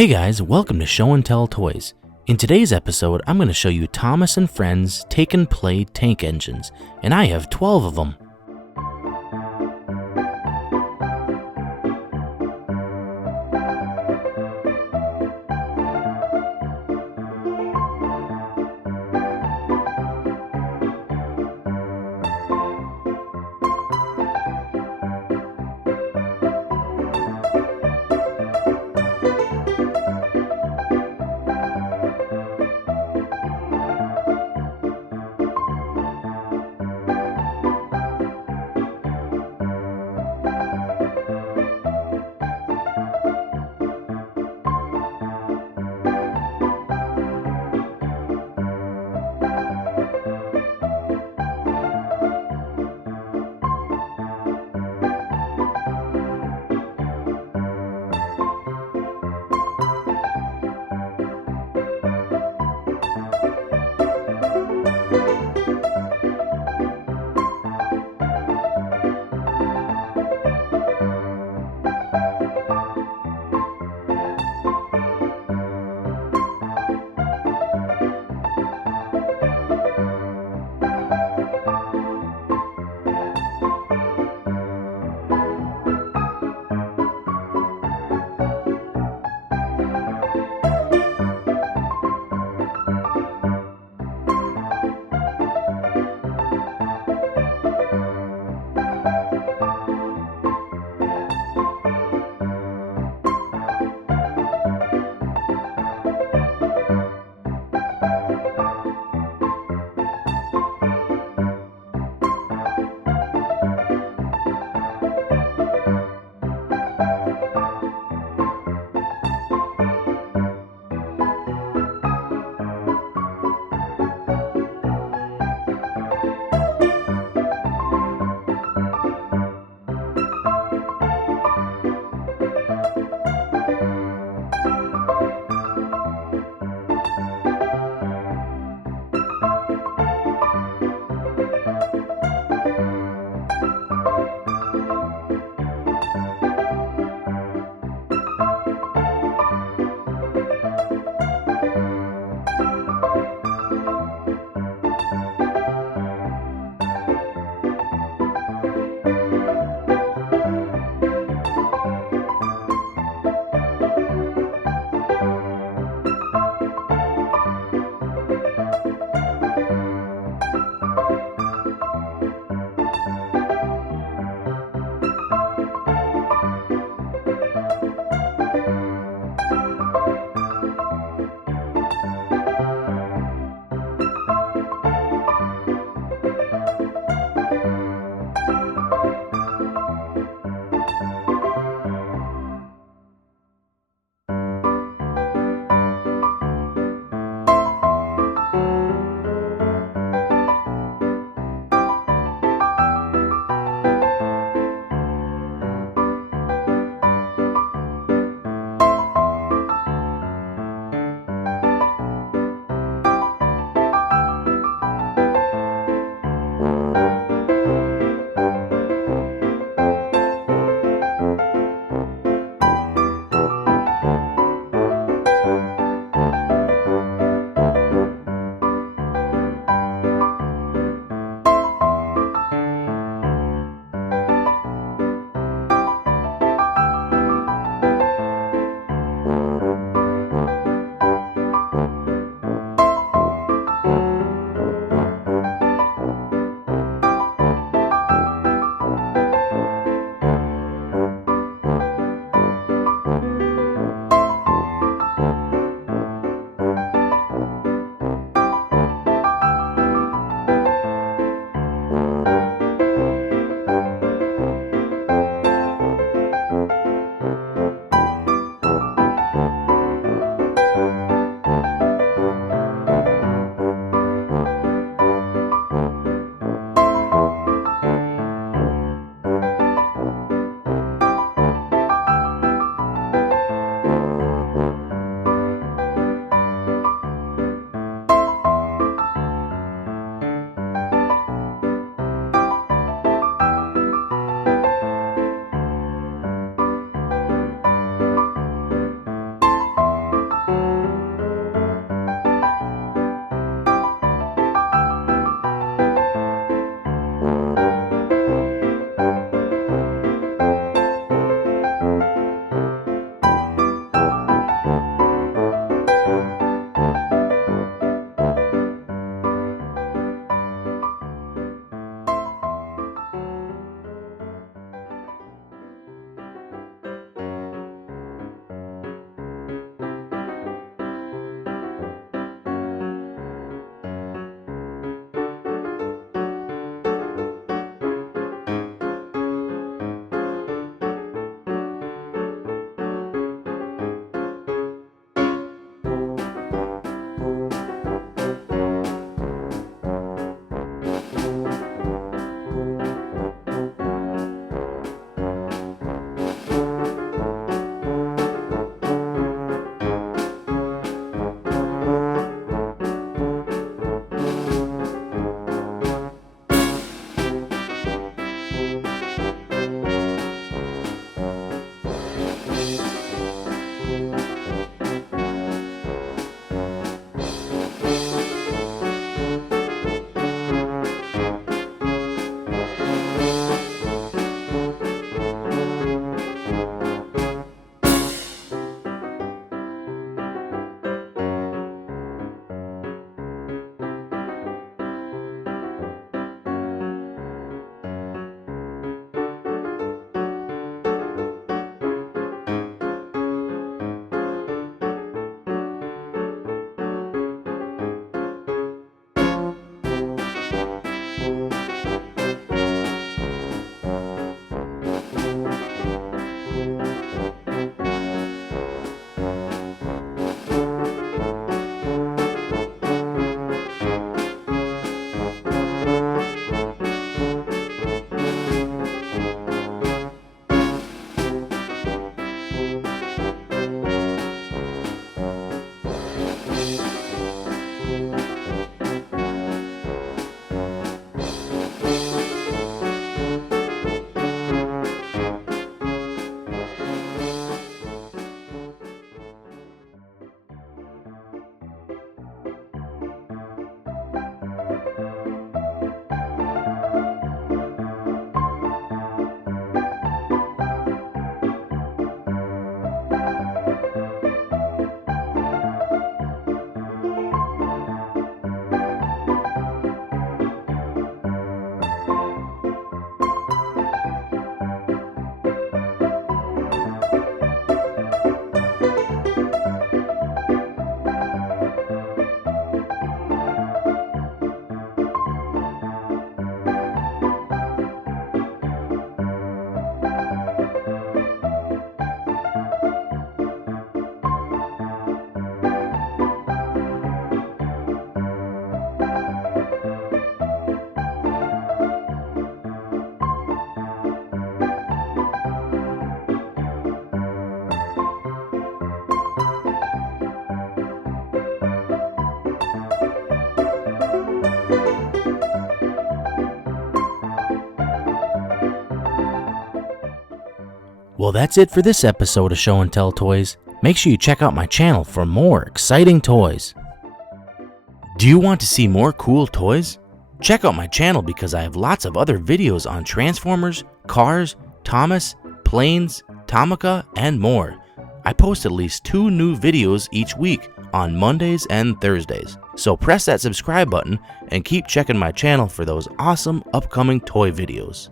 Hey guys, welcome to Show and Tell Toys. In today's episode, I'm going to show you Thomas and Friends Take and Play tank engines, and I have 12 of them. Well, that's it for this episode of Show and Tell Toys. Make sure you check out my channel for more exciting toys. Do you want to see more cool toys? Check out my channel because I have lots of other videos on Transformers, cars, Thomas, planes, Tomica, and more. I post at least 2 new videos each week on Mondays and Thursdays. So press that subscribe button and keep checking my channel for those awesome upcoming toy videos.